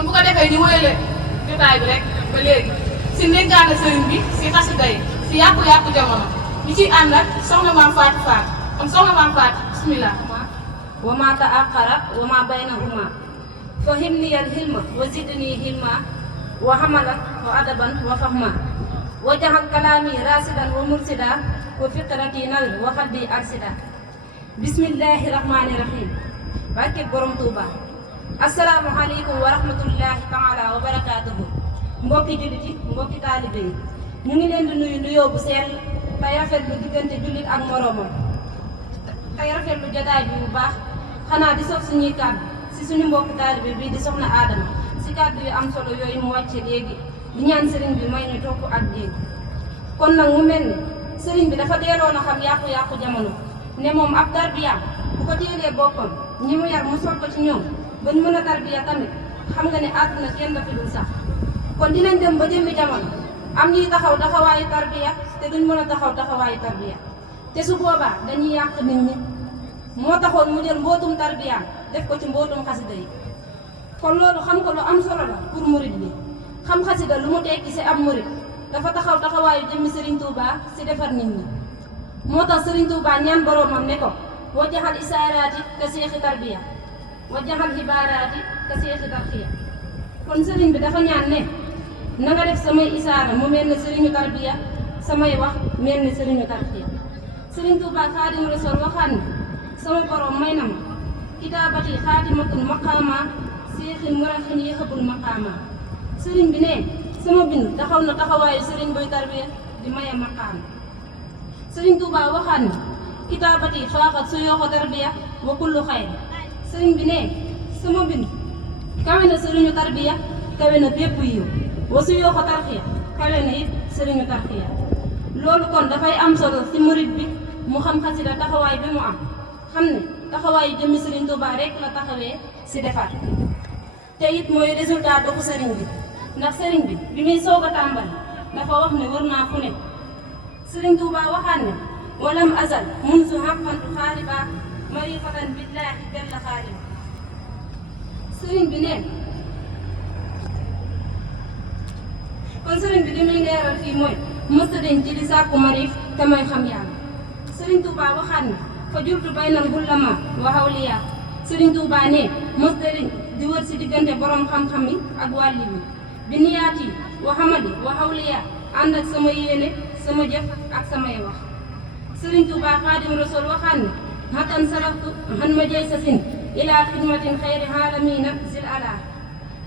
kon bu ko defee ñu wéyale jotaay bi rek ba léegi si ndénkaane sëriñ bi si xasida yi si yàqu-yàqu jamono ñu ciy ànd ak soxna maam Fatou Fall kon soxna maam Fatou bismillah. wa ma taaqara wa ma baynahuma fahimni al hilma wa zidni hilma wa hamalan wa adaban wa fahma wa jahal kalami rasidan wa mursida wa fikrati nawir wa xalbi arsida. bismillahi rahmani rahim. barke borom Tuuba. asalaamaaleykum wa rahmatullahi taala wa barakaatuhu. mbokki jullit yi mbokki taalibe yi ñu ngi leen di nuyu nuyoo bu sell tey rafetlu diggante jullit ak moroomam tey rafetlu jotaay bi bu baax xanaa di sof suñuy kàddu si suñu mbokki taalibe bii di soxna Adama si kàddu yu am solo yooyu mu wàcce léegi di ñaan sëriñ bi may ñu topp ak dégg. kon nag mu mel ni sëriñ bi dafa deeloon a xam yàqu-yàqu jamono ne moom ab tarbiyaam bu ko téelee boppam ñi mu yar mu sol ko ci ñoom ba ñu mën a tarbiya tamit xam nga ne àdduna kenn dafa dul sax. kon dinañ dem ba jëmmi jamono am ñuy taxaw taxawaayu tarbiya te duñ mën a taxaw taxawaayu tarbiya te su boobaa dañuy yàq nit ñi moo taxoon mu jël mbootum tarbiyaam def ko ci mbootum xasida yi. kon loolu xam ko lu am solo la pour murid bi xam xasida lu mu tekki si ab murid dafa taxaw taxawaayu jëmmi Serigne Touba si defar nit ñi. moo tax Serigne Touba ñaan boroomam ne ko wajjaxal isaaraati ka seexi tarbiya wajjaxal xibaaraati ka seexi tarxiya. kon Serigne bi dafa ñaan ne na nga def samay isaara mu mel ne Serigne tarbiya samay wax mel ne Serigne tarxiya. Serigne Touba Xaadimu Rasuul waxaan ne sama borom may na ma kitaabati xaatimatul maqaama seexin muraxin yéexabul maqaama. Serigne bi ne sama bind taxaw na taxawaayu Serigne boy tarbiya di maye maqaama. Serigne Touba waxaan ne kitaabati faaxat su yooxo tarbiya wa kullu xayr. Serigne bi ne sama bind kawe na sëriñu tarbiya kawe na bépp yiw wasu yoo ko tarxiya kawe na it sëriñu tarxiya. loolu kon dafay am solo ci murit bi mu xam xasida taxawaay bi mu am xam ne taxawaayu jëmmi sëriñ Tuubaa rek la taxawee ci defar te it mooy résultat doxu sëriñ bi ndax sëriñ bi muy soog a tàmbali dafa wax ne wër naa fu ne. sëriñ Tuubaa waxaan ne walam azal munsu xaqantu xaaliba marifatan billaahi jalla xaaliba. sëriñ bi ne kon sëriñ bi li muy leeral fii mooy mësta dañ ci di sàkku marif te mooy xam yàlla. sëriñ Touba waxaat ne fa jurtu baynal ulama wa awliya. sëriñ Touba ne mësta dañ di wër si diggante borom xam-xam yi ak wàlli bi bi niyaati wa xamadi wa awliya ànd ak sama yéene sama jëf ak samay wax. sëriñ Touba Xaadimu Rasuul waxaat ne xatan saraftu xan ma jey sa sin ilaa xidmatin xayri xaalamina zil ala.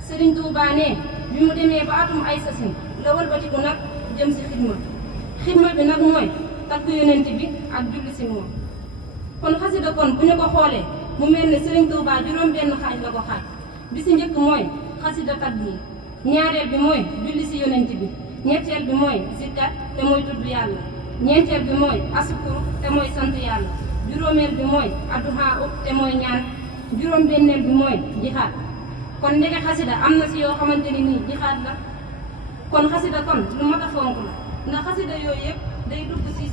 Sëriñ Tuubaa ne bi mu demee ba atum ay sasin la wëlbatiku nag jëm si xidma bi nag mooy takk yonent bi ak julli si moom. kon xasida kon bu ñu ko xoolee mu mel ne Sëriñ Tuubaa juróom benn xaaj la ko xaaj bi si njëkk mooy xasida tagg yi, ñaareel bi mooy julli si yonent bi, ñetteel bi mooy zikkar te mooy tudd yàlla, ñeenteel bi mooy asukuru te mooy sant yàlla, juróomeel bi mooy adduhaa te mooy ñaan, juróom benneel bi mooy jixaat. kon ndeke xasida am na si yoo xamante ni nii jixaat la. kon xasida kon lu mat a fonk la ndax xasida yooyu yëpp day dugg si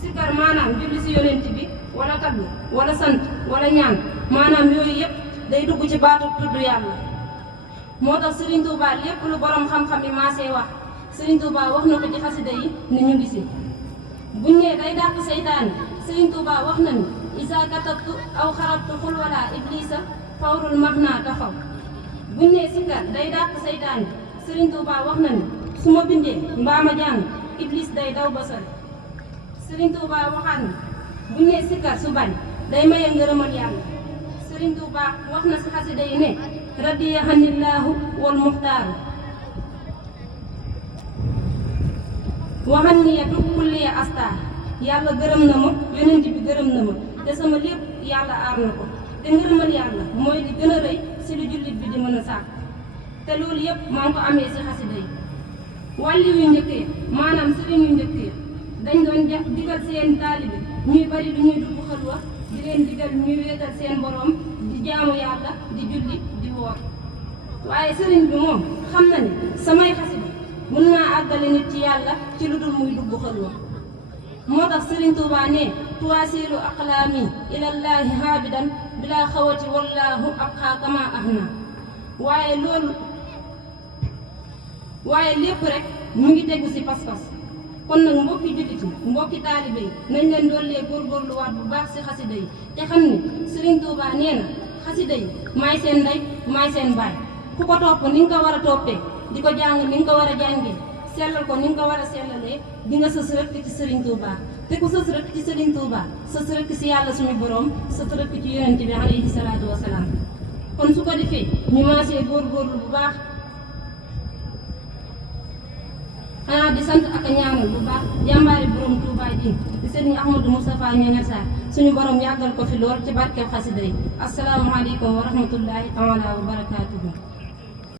sikkar maanaam julli si yonent bi wala tagg wala sant wala ñaan maanaam yooyu yëpp day dugg ci baatu tudd yàlla. moo tax Serigne Touba lépp lu borom xam-xam yi maasee wax Serigne Touba wax na ko ci xasida yi ni ñu ngi si. buñ nee day dàq seytaane Serigne Touba wax na ni isa katabtu aw xarabtu xul wala iblisa fawrul max naa taxaw. buñ nee sikkar day dàq seytaane Serigne Touba wax na ni su ma bindee mbaa ma jàng iblis day daw ba sori. Serigne Touba waxaat na buñ nee sikkar su bañ day maye ngërëmal yàlla. Serigne Touba wax na si xasida yi ne radiya hanillahu wal muxtaaru waxan niyatu kulliya asta. yàlla gërëm na ma yonent bi gërëm na ma te sama lépp yàlla aar na ko te ngërëmal yàlla mooy li gën a rëy si lu jullit bi di mën a sàkk. te loolu yëpp maa ngi ko amee si xasida yi. wàlli yu njëkk yi maanaam sëriñ yu njëkk yi dañ doon digal seen taalibe ñuy bari lu ñuy dugg xalwa di leen digal ñuy wéetal seen borom di jaamu yàlla di julli di woor. waaye sëriñ bi moom xam na ni samay xasida mën naa àggale nit ci yàlla ci lu dul muy dugg xalwa. moo tax Serigne Touba ne tuwaasilu aqlaami ilallaahi haabidan bilaa xawati wallaahu abqaa kama ahna. waaye lépp rek mu ngi tegu ci pas-pas. kon nag mbokki jullit yi mbokki taalibe yi nañ leen dollee góorgóorluwaat bu baax ci xasida yi te xam ni Serigne Touba nee na xasida yi maay seen ndey maay seen baay ku ko topp ni nga ko war a toppee di ko jàng ni nga ko war a jàngee sellal ko ni nga ko war a sellalee di nga sës rek ci Serigne Touba te ku sës rek ci Serigne Touba sës rek ci yàlla suñu borom sës rek ci yonent bi alayhi salaatu wa salaam kon su ko defee ñu maasee góorgóorlu bu baax. xanaa di sant ak a ñaanal bu baax jàmbaari borom Touba ji di Serigne Ahmadou Moustapha Ñaŋal Sarr suñu borom yàggal ko fi lool ci barkeb xasida yi asalaamaaleykum wa rahmatullahi taala wa barakaatuhu.